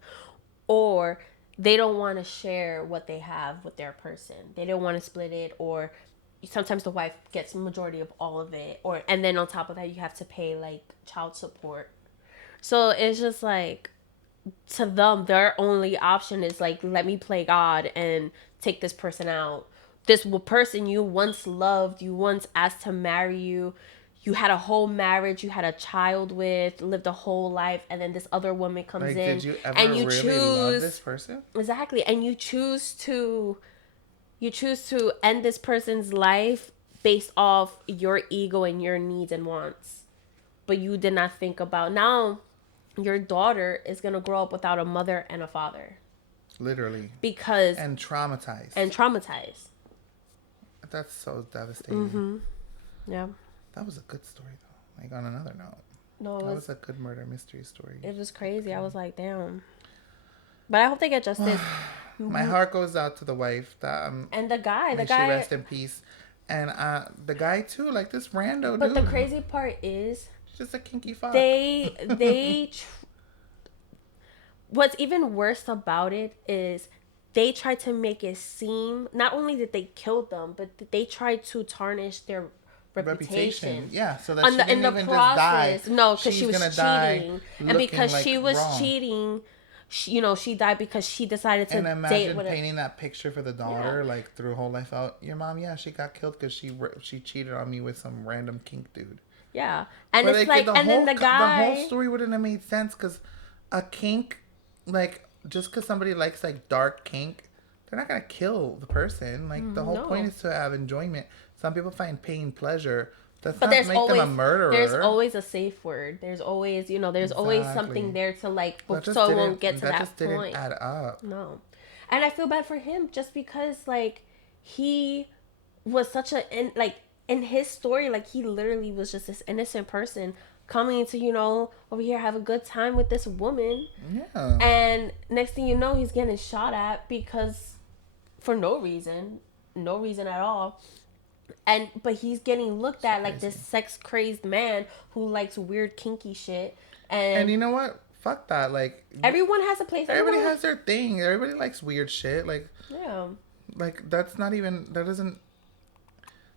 or they don't want to share what they have with their person. They don't want to split it, or sometimes the wife gets majority of all of it, and then on top of that you have to pay like child support. So it's just like, to them, their only option is like, let me play God and take this person out. This person you once loved, you once asked to marry you, you had a whole marriage, you had a child with, lived a whole life, and then this other woman comes in. Did you ever and you really love this person? Exactly, and you choose to end this person's life based off your ego and your needs and wants, but you did not think about now. Your daughter is going to grow up without a mother and a father. Literally. And traumatized. That's so devastating. Mm-hmm. Yeah. That was a good story, though. Like, on another note. No, that was a good murder mystery story. It was crazy. I was like, damn. But I hope they get justice. My heart goes out to the wife. And the guy. May she rest in peace. And the guy, too. Like, this rando dude. But the crazy part is... just a kinky fuck. What's even worse about it is they tried to make it seem, not only did they kill them, but they tried to tarnish their reputation. Yeah, so that she didn't even just die. No, because she was cheating, and because like she was cheating, she died because she decided to imagine painting that picture for the daughter, like through her whole life out. Your mom, she got killed because she cheated on me with some random kink dude. Yeah, and but it's like, then the guy... The whole story wouldn't have made sense because a kink, like, just because somebody likes, like, dark kink, they're not going to kill the person. Like, the whole point is to have enjoyment. Some people find pain pleasure. That's not make them a murderer. There's always a safe word. There's always, there's always something there to, like, so it won't get to that point. That just didn't add up. No. And I feel bad for him just because, like, he was such in his story, like, he literally was just this innocent person coming to, over here have a good time with this woman. Yeah. And next thing you know, he's getting shot at because for no reason at all. But he's getting looked at like this sex crazed man who likes weird kinky shit. And you know what? Fuck that. Like, everyone has a place. Everybody has their thing. Everybody likes weird shit. Like, yeah. Like, that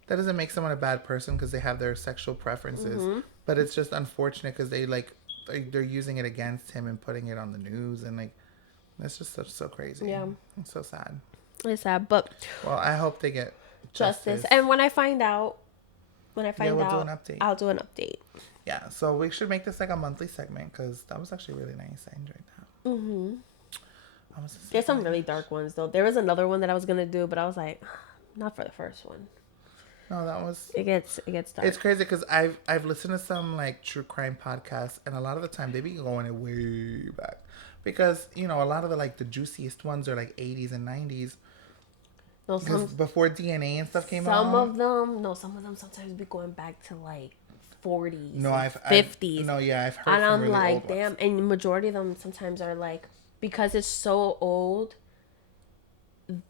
doesn't make someone a bad person because they have their sexual preferences. Mm-hmm. But it's just unfortunate because they're using it against him and putting it on the news, and like, that's just so crazy. Yeah, it's so sad. It's sad, but well, I hope they get justice. And when I find out, we'll do an update. I'll do an update. Yeah, so we should make this like a monthly segment because that was actually really nice. I enjoyed that. Mm-hmm. There's some really dark ones though. There was another one that I was gonna do, but I was like, not for the first one. No, that was... It gets dark. It's crazy because I've listened to some, like, true crime podcasts, and a lot of the time they be going way back. Because, a lot of the juiciest ones are, like, 80s and 90s. No, before DNA and stuff came out. Some of them sometimes be going back to, like, 40s, 50s. I've heard and I'm really like, damn. Ones. And the majority of them sometimes are, like, because it's so old,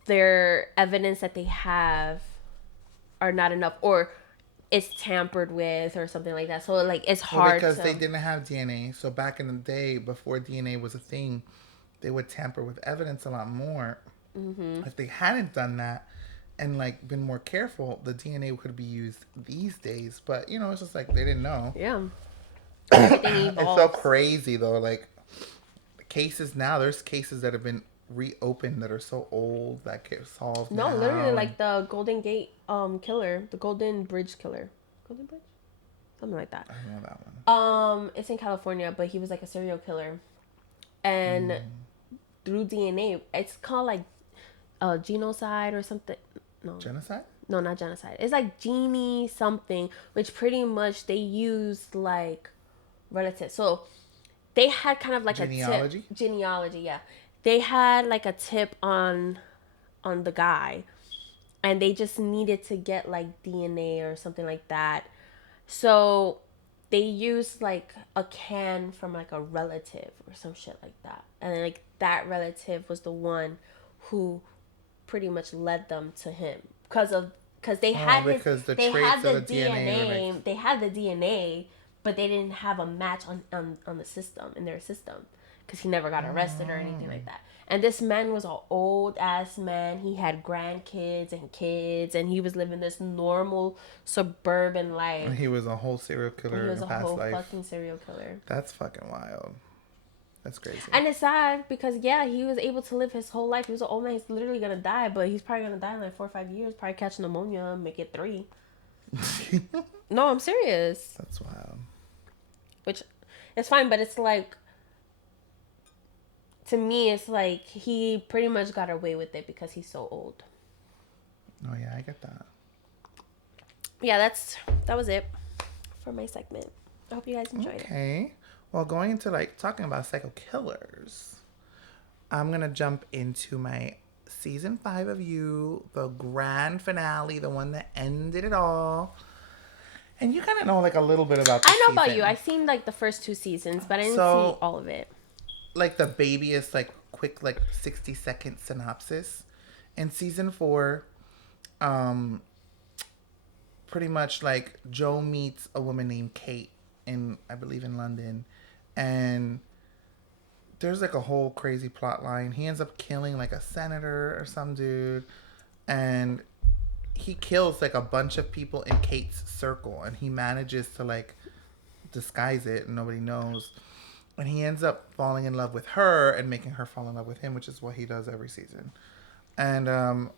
their evidence that they have are not enough, or it's tampered with or something like that. So like it's Well, hard because they to. didn't have DNA. So back in the day, before DNA was a thing, they would tamper with evidence a lot more. Mm-hmm. If they hadn't done that and like been more careful, the DNA could be used these days. But you know, it's just like they didn't know. Yeah, everything It's so evolves. crazy though. Like cases now, there's cases that have been reopened that are so old that get solved No, literally, now. And like the Golden Gate killer, the Golden Bridge killer, Golden Bridge, something like that. I don't know that one. It's in California, but he was like a serial killer, and through DNA, it's called like genocide or something. No, Genocide? no, not genocide. It's like genie something, which pretty much they used like relatives. So they had kind of like a tip Genealogy? genealogy. Yeah, they had like a tip on the guy, and they just needed to get like DNA or something like that. So they used like a can from like a relative or some shit like that, and then, like that relative was the one who pretty much led them to him because they had his Because the they had traits of the the DNA were DNA mixed. they had the DNA, but they didn't have a match on the system in their system because he never got arrested or anything like that. And this man was an old ass man. He had grandkids and kids, and he was living this normal suburban life. And he was a whole serial And he killer in was a a past whole life. fucking serial killer. That's fucking wild. That's crazy. And it's sad because yeah, he was able to live his whole life. He was an old man. He's literally gonna die, but he's probably gonna die in like 4 or 5 years. Probably catch pneumonia, make it 3. No, I'm serious. That's wild. Which, it's fine, but it's like, to me, it's like he pretty much got away with it because he's so old. Oh yeah, I get that. Yeah, that was it for my segment. I hope you guys enjoyed it. Okay. Well, going into like talking about psycho killers, I'm gonna jump into my season 5 of You, the grand finale, the one that ended it all. And you kind of know like a little bit about. I know about You. I've seen like the first 2 seasons, but I didn't see all of it. Like the babyest, like quick, like 60-second synopsis. In season 4, pretty much like Joe meets a woman named Kate in, I believe, in London, and there's like a whole crazy plot line. He ends up killing like a senator or some dude, and he kills like a bunch of people in Kate's circle, and he manages to like disguise it and nobody knows. And he ends up falling in love with her and making her fall in love with him, which is what he does every season. And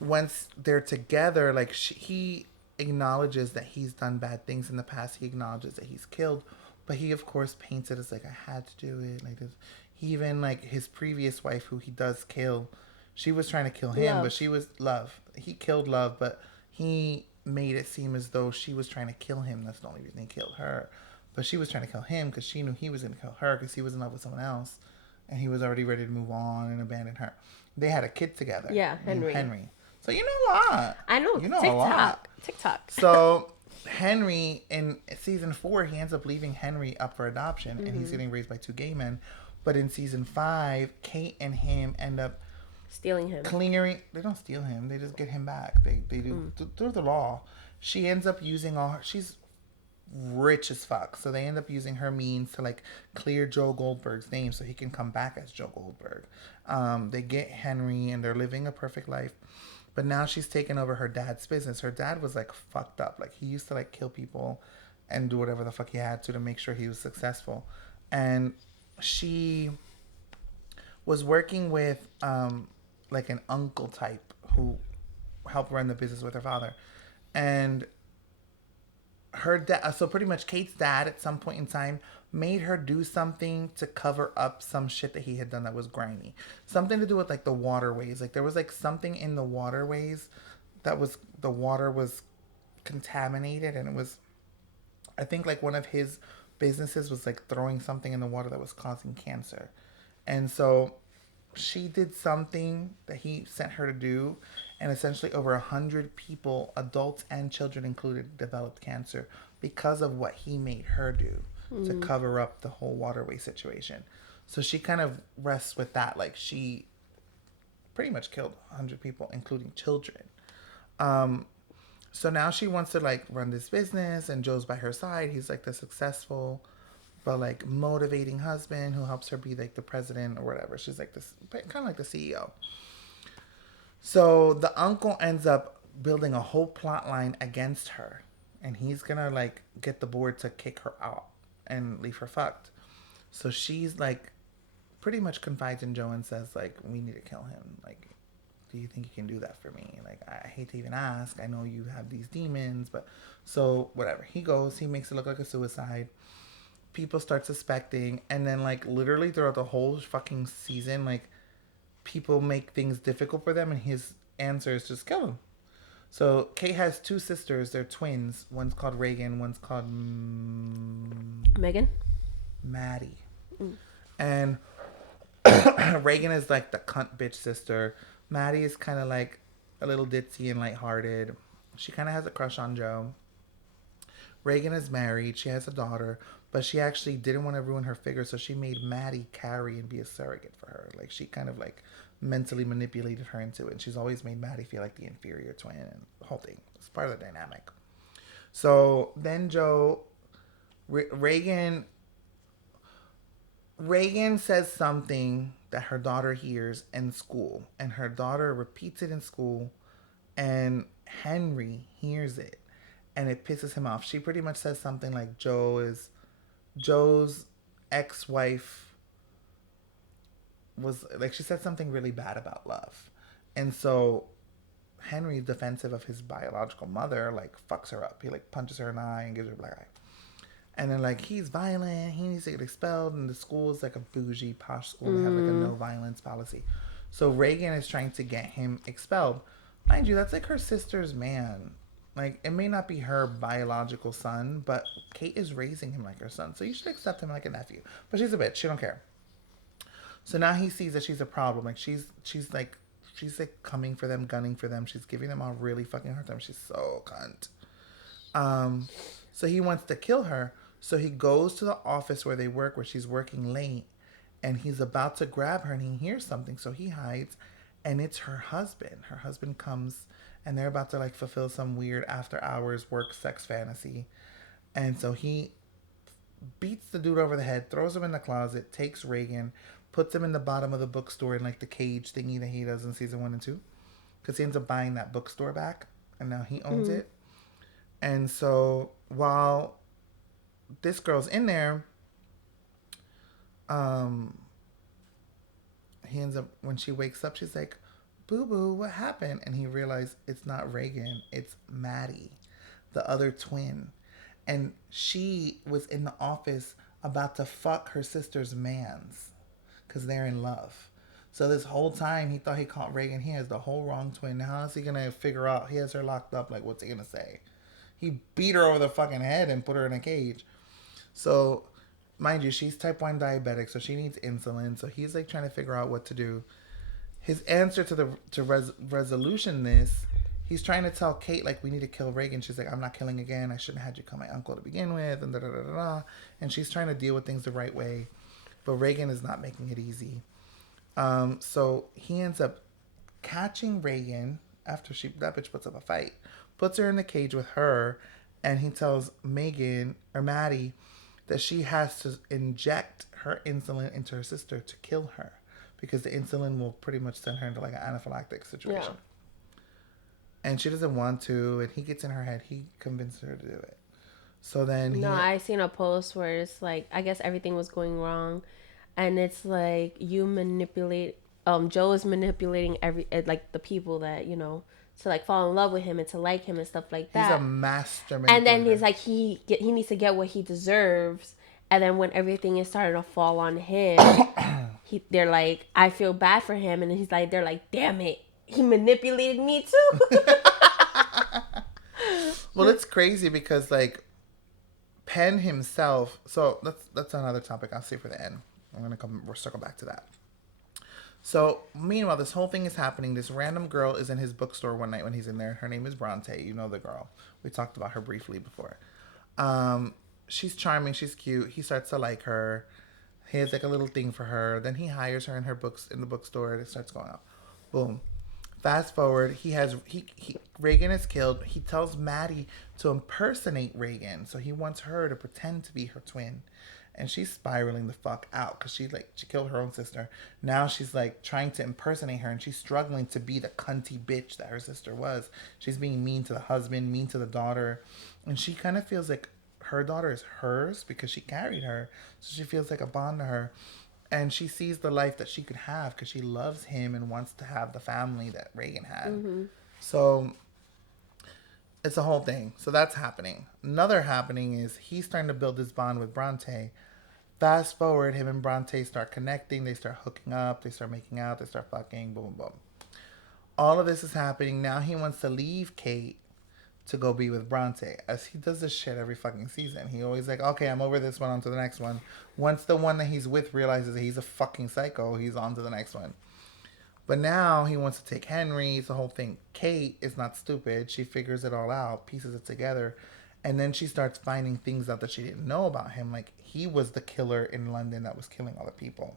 once they're together, like he acknowledges that he's done bad things in the past. He acknowledges that he's killed, but he of course paints it as like, I had to do it. Like this. He even like his previous wife, who he does kill, she was trying to kill him, Love. but she was Love. He killed Love, but he made it seem as though she was trying to kill him. That's the only reason he killed her. But she was trying to kill him because she knew he was going to kill her because he was in love with someone else, and he was already ready to move on and abandon her. They had a kid together. Yeah, Henry. Henry. So you know a lot. I know. You know TikTok. a lot. TikTok. So Henry, in season 4, he ends up leaving Henry up for adoption, and he's getting raised by 2 gay men. But in season 5, Kate and him end up Stealing him. clearing. They don't steal him. They just get him back. They do through the law. She ends up using all her. She's rich as fuck, so they end up using her means to like clear Joe Goldberg's name so he can come back as Joe Goldberg. They get Henry, and they're living a perfect life. But now she's taken over her dad's business. Her dad was like fucked up. Like he used to like kill people and do whatever the fuck he had to make sure he was successful. And she was working with like an uncle type who helped run the business with her father. And her dad, so pretty much Kate's dad at some point in time made her do something to cover up some shit that he had done that was grimy. Something to do with like the waterways. Like there was like something in the waterways that was, the water was contaminated, and it was, I think like one of his businesses was like throwing something in the water that was causing cancer. And so she did something that he sent her to do, and essentially over 100 people, adults and children included, developed cancer because of what he made her do to cover up the whole waterway situation. So she kind of rests with that. Like she pretty much killed 100 people, including children. So now she wants to like run this business, and Joe's by her side. He's like the successful but like motivating husband who helps her be like the president or whatever. She's like this kind of like the CEO. So the uncle ends up building a whole plot line against her, and he's gonna like get the board to kick her out and leave her fucked. So she's like pretty much confides in Joe and says like, we need to kill him. Like, do you think you can do that for me? Like, I hate to even ask. I know you have these demons, but so whatever. He goes, he makes it look like a suicide. People start suspecting, and then like literally throughout the whole fucking season, like people make things difficult for them, and his answer is just kill him. So Kate has two sisters. They're twins. One's called Reagan. One's called Megan. Maddie. And Reagan is like the cunt bitch sister. Maddie is kind of like a little ditzy and lighthearted. She kind of has a crush on Joe. Reagan is married. She has a daughter, but she actually didn't want to ruin her figure, so she made Maddie carry and be a surrogate for her. Like, she kind of like mentally manipulated her into it. And she's always made Maddie feel like the inferior twin, and the whole thing. It's part of the dynamic. So then Joe, Reagan says something that her daughter hears in school, and her daughter repeats it in school, and Henry hears it, and it pisses him off. She pretty much says something like Joe's ex-wife was like, she said something really bad about love, and so Henry's defensive of his biological mother, like fucks her up. He like punches her in the eye and gives her a black eye. And then like, he's violent, he needs to get expelled, and the school is like a bougie posh school. They have like a no violence policy. So Reagan is trying to get him expelled. Mind you, that's like her sister's man. Like, it may not be her biological son, but Kate is raising him like her son. So you should accept him like a nephew. But she's a bitch, she don't care. So now he sees that she's a problem. Like, she's like coming for them, gunning for them. She's giving them a really fucking hard time. She's so cunt. So he wants to kill her. So he goes to the office where they work, where she's working late, and he's about to grab her, and he hears something. So he hides, and it's her husband. Her husband comes, and they're about to like fulfill some weird after hours work sex fantasy. And so he beats the dude over the head, throws him in the closet, takes Reagan, puts him in the bottom of the bookstore in like the cage thingy that he does in season 1 and 2. Because he ends up buying that bookstore back, and now he owns it. And so while this girl's in there, he ends up, when she wakes up, she's like, boo boo, what happened? And he realized it's not Reagan, it's Maddie, the other twin. And she was in the office about to fuck her sister's mans because they're in love. So this whole time he thought he caught Reagan. He has the whole wrong twin. Now how's he gonna figure out? He has her locked up. Like, what's he gonna say? He beat her over the fucking head and put her in a cage. So, mind you, she's type 1 diabetic, so she needs insulin. So he's like trying to figure out what to do. His answer to the resolution this, he's trying to tell Kate, like, we need to kill Reagan. She's like, I'm not killing again. I shouldn't have had you kill my uncle to begin with, and da da da da da. And she's trying to deal with things the right way, but Reagan is not making it easy. So he ends up catching Reagan after that bitch puts up a fight, puts her in the cage with her, and he tells Megan or Maddie that she has to inject her insulin into her sister to kill her, because the insulin will pretty much send her into like an anaphylactic situation. Yeah. And she doesn't want to, and he gets in her head. He convinced her to do it. So then I seen a post where it's like, I guess everything was going wrong, and it's like, you manipulate. Joe is manipulating like the people that, you know, to like fall in love with him and to like him and stuff like that. He's a master manipulator. And then he's like, he needs to get what he deserves. And then when everything is starting to fall on him, they're like, I feel bad for him. And he's like, they're like, damn it, he manipulated me too. Well, it's crazy because like Penn himself. So that's another topic I'll save for the end. We'll circle back to that. So, meanwhile, this whole thing is happening. This random girl is in his bookstore one night when he's in there. Her name is Bronte. You know the girl. We talked about her briefly before. She's charming. She's cute. He starts to like her. He has like a little thing for her. Then he hires her in the bookstore. It starts going up. Boom. Fast forward, he Reagan is killed. He tells Maddie to impersonate Reagan, so he wants her to pretend to be her twin, and she's spiraling the fuck out because she killed her own sister. Now she's like trying to impersonate her, and she's struggling to be the cunty bitch that her sister was. She's being mean to the husband, mean to the daughter, and she kind of feels like her daughter is hers because she carried her, so she feels like a bond to her, and she sees the life that she could have because she loves him and wants to have the family that Reagan had. Mm-hmm. So it's a whole thing. So that's happening. Another happening is he's starting to build this bond with Bronte. Fast forward, him and Bronte start connecting. They start hooking up. They start making out. They start fucking. Boom, boom, boom. All of this is happening. Now he wants to leave Kate to go be with Bronte. As he does this shit every fucking season. He always like, okay, I'm over this one, on to the next one. Once the one that he's with realizes that he's a fucking psycho, he's on to the next one. But now he wants to take Henry. It's the whole thing. Kate is not stupid. She figures it all out, pieces it together. And then she starts finding things out that she didn't know about him. Like, he was the killer in London that was killing all the people.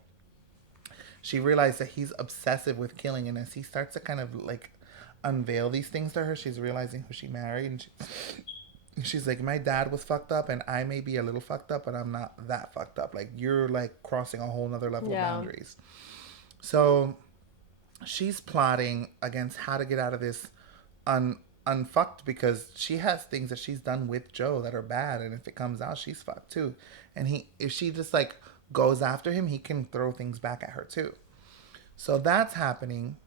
She realized that he's obsessive with killing. And as he starts to kind of, like, unveil these things to her, she's realizing who she married. And she's like, my dad was fucked up. And I may be a little fucked up, but I'm not that fucked up. Like, you're, like, crossing a whole nother level of boundaries. So she's plotting against how to get out of this unfucked because she has things that she's done with Joe that are bad, and if it comes out, she's fucked too. And if she just like goes after him, he can throw things back at her too. So that's happening.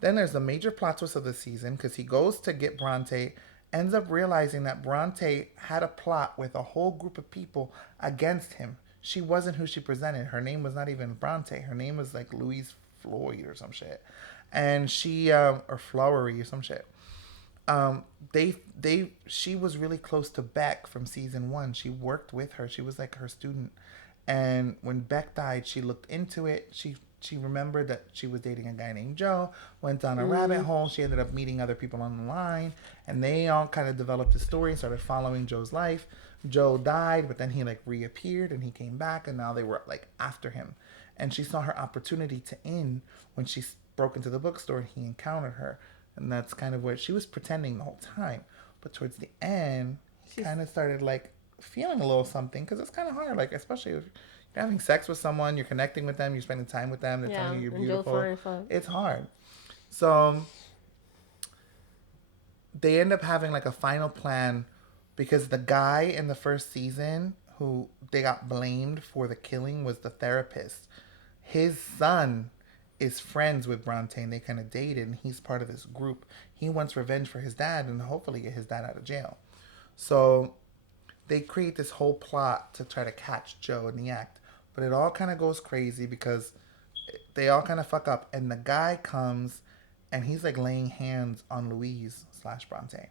Then there's the major plot twist of the season because he goes to get Bronte, ends up realizing that Bronte had a plot with a whole group of people against him. She wasn't who she presented. Her name was not even Bronte. Her name was like Louise Floyd or some shit, and she or Flowery or some shit. She was really close to Beck from season 1. She worked with her. She was like her student, and when Beck died, she looked into it. She remembered that she was dating a guy named Joe. Went down a rabbit hole. She ended up meeting other people on the line, and they all kind of developed a story and started following Joe's life. Joe died, but then he like reappeared and he came back, and now they were like after him. And she saw her opportunity to end when she broke into the bookstore and he encountered her. And that's kind of what she was pretending the whole time. But towards the end, he kind of started like feeling a little something because it's kind of hard. Like, especially if you're having sex with someone, you're connecting with them, you're spending time with them, they're telling you you're beautiful. It's hard. So they end up having like a final plan because the guy in the first season who they got blamed for the killing was the therapist. His son is friends with Bronte and they kind of dated, and he's part of this group. He wants revenge for his dad and hopefully get his dad out of jail. So they create this whole plot to try to catch Joe in the act. But it all kind of goes crazy because they all kind of fuck up. And the guy comes and he's like laying hands on Louise / Bronte.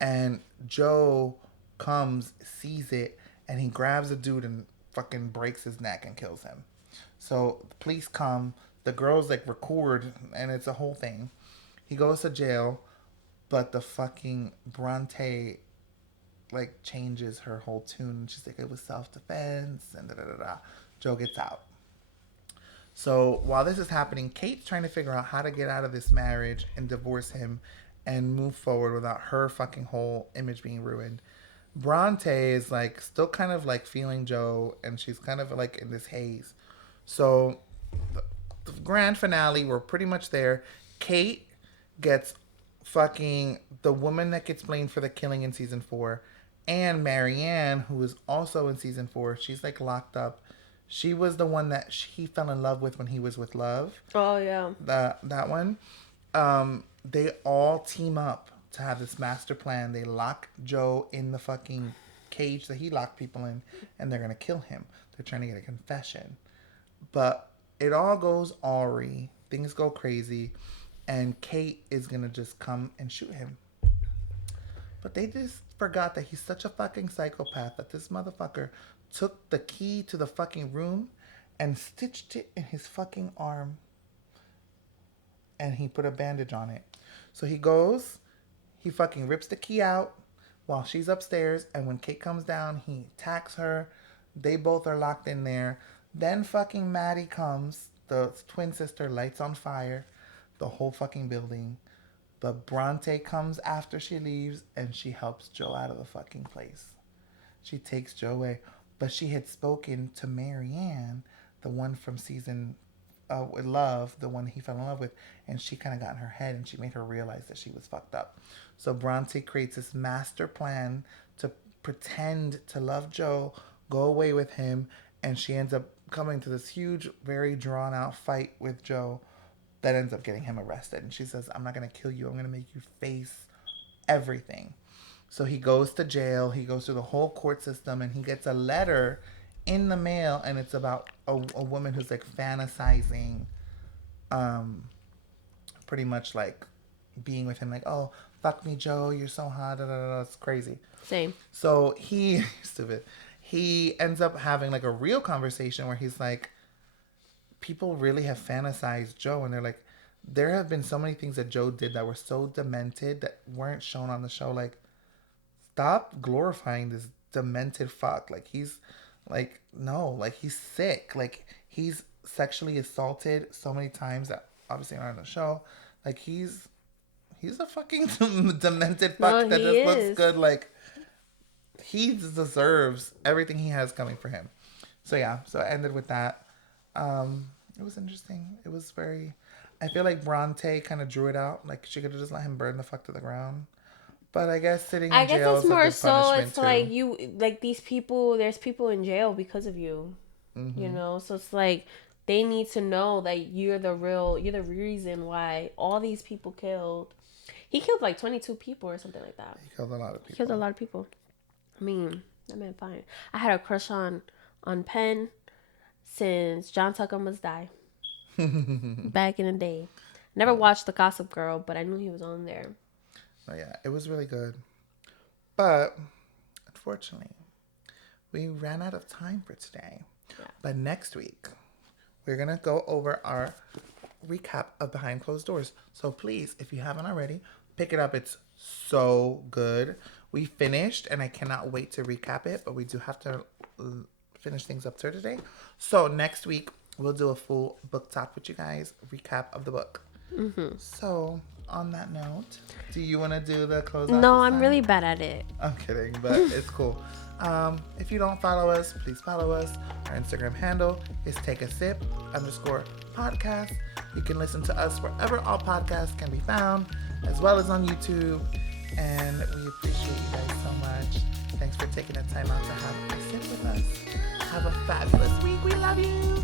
And Joe comes, sees it, and he grabs a dude and fucking breaks his neck and kills him. So the police come, the girls like record, and it's a whole thing. He goes to jail, but the fucking Bronte like changes her whole tune. She's like, it was self-defense and da da da da. Joe gets out. So while this is happening, Kate's trying to figure out how to get out of this marriage and divorce him and move forward without her fucking whole image being ruined. Bronte is like still kind of like feeling Joe, and she's kind of like in this haze. So the grand finale, we're pretty much there. Kate gets fucking the woman that gets blamed for the killing in season 4, and Marianne, who is also in season 4. She's like locked up. She was the one that he fell in love with when he was with Love. Oh yeah, that one. They all team up to have this master plan. They lock Joe in the fucking cage that he locked people in, and they're gonna kill him. They're trying to get a confession, but it all goes awry. Things go crazy, and Kate is gonna just come and shoot him. But they just forgot that he's such a fucking psychopath that this motherfucker took the key to the fucking room and stitched it in his fucking arm. And he put a bandage on it. So he goes, he fucking rips the key out while she's upstairs. And when Kate comes down, he attacks her. They both are locked in there. Then fucking Maddie comes. The twin sister lights on fire. the whole fucking building. But Bronte comes after she leaves and she helps Joe out of the fucking place. She takes Joe away. But she had spoken to Marianne, the one from season with Love, the one he fell in love with, and she kind of got in her head and she made her realize that she was fucked up. So Bronte creates this master plan to pretend to love Joe, go away with him, and she ends up coming to this huge, very drawn out fight with Joe that ends up getting him arrested. And she says, I'm not going to kill you. I'm going to make you face everything. So he goes to jail. He goes through the whole court system and he gets a letter in the mail. And it's about a woman who's like fantasizing, pretty much like being with him. Like, oh, fuck me, Joe. You're so hot. Da, da, da, da. It's crazy. Same. So he, stupid, he ends up having like a real conversation where he's like, people really have fantasized Joe, and they're like, there have been so many things that Joe did that were so demented that weren't shown on the show. Like, stop glorifying this demented fuck. Like, he's like, no, like he's sick. Like, he's sexually assaulted so many times that obviously aren't on the show. Like, he's a fucking demented fuck that just looks good. Like, he deserves everything he has coming for him. So yeah, so it ended with that. It was interesting. It was very, I feel like Bronte kind of drew it out. Like, she could have just let him burn the fuck to the ground. But I guess sitting in jail is a good punishment too. I guess it's more so, it's like you, like these people, there's people in jail because of you, you know? So it's like, they need to know that you're the reason why all these people killed. He killed like 22 people or something like that. He killed a lot of people. I mean, that man fine. I had a crush on Penn since John Tucker Must Die. Back in the day. Never watched The Gossip Girl, but I knew he was on there. Oh yeah, it was really good. But unfortunately, we ran out of time for today. Yeah. But next week, we're going to go over our recap of Behind Closed Doors. So please, if you haven't already, pick it up. It's so good. We finished, and I cannot wait to recap it, but we do have to finish things up to today. So next week, we'll do a full book talk with you guys, recap of the book. So on that note, do you want to do the closeout? No, I'm really bad at it. I'm kidding, but it's cool. If you don't follow us, please follow us. Our Instagram handle is takeasip_podcast. You can listen to us wherever all podcasts can be found, as well as on YouTube. And we appreciate you guys so much. Thanks for taking the time out to have a sip with us. Have a fabulous week. We love you.